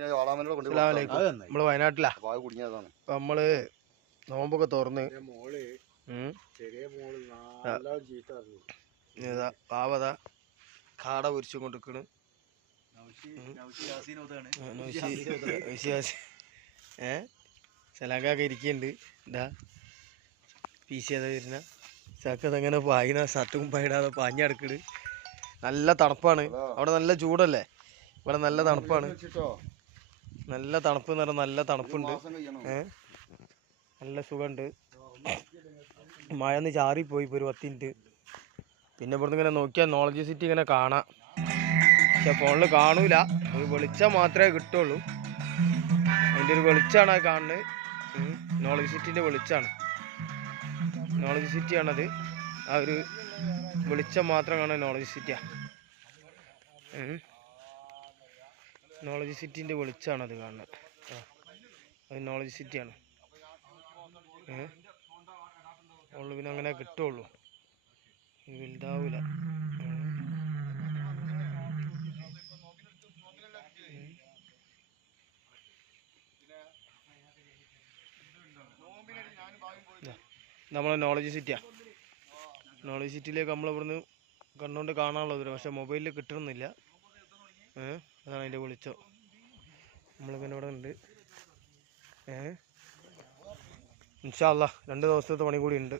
നമ്മള് വയനാട്ടിലാ. അപ്പൊ നമ്മള് നോമ്പൊക്കെ തുറന്ന് പാവത കാട പൊരിച്ചു കൊണ്ടിരിക്കണ്. സലാങ്കൊക്കെ ഇരിക്കുന്നുണ്ട്. ഇതാ പീസ് ചെയ്താ വരുന്ന ചക്കതങ്ങനെ പായണ ഷർട്ടും പായിടാതെ പാഞ്ഞടക്കണ്. നല്ല തണുപ്പാണ് അവിടെ, നല്ല ചൂടല്ലേ ഇവിടെ, നല്ല തണുപ്പാണ്. നല്ല തണുപ്പ് എന്ന് പറഞ്ഞാൽ നല്ല തണുപ്പുണ്ട്. നല്ല സുഖമുണ്ട്. മഴ ഒന്ന് ചാറിപ്പോയി ഇപ്പോൾ ഒരു 10 മിനിറ്റ്. പിന്നെ ഇവിടുന്ന് ഇങ്ങനെ നോക്കിയാൽ നോളജ് സിറ്റി ഇങ്ങനെ കാണാം. പക്ഷെ ഫോണിൽ കാണൂല, ഒരു വെളിച്ചം മാത്രമേ കിട്ടുള്ളൂ. അതിൻ്റെ ഒരു വെളിച്ചമാണ് അത് കാണുന്നത്. നോളജ് സിറ്റിൻ്റെ വെളിച്ചമാണ്, നോളജ് സിറ്റിയാണത്. ആ ഒരു വെളിച്ചം മാത്രം കാണാൻ നോളജ് സിറ്റിയാണ്. നോളജ് സിറ്റിൻ്റെ വെളിച്ചമാണത് കാണുന്നത്. അത് നോളജ് സിറ്റിയാണ്. ഉള്ളു പിന്നെ അങ്ങനെ കിട്ടുള്ളൂ, വലുതാവൂല. നമ്മളെ നോളജ് സിറ്റിയാണ്. നോളജ് സിറ്റിയിലേക്ക് നമ്മളിവിടുന്ന് കണ്ടുകൊണ്ട് കാണാനുള്ളത്, പക്ഷെ മൊബൈലിൽ കിട്ടണമെന്നില്ല. അതാണ് അതിൻ്റെ വെളിച്ചം. നമ്മളിങ്ങനെ ഇവിടെ ഉണ്ട്. ഇൻഷാ അല്ലാഹ് 2 ദിവസത്തെ പണി കൂടി ഉണ്ട്.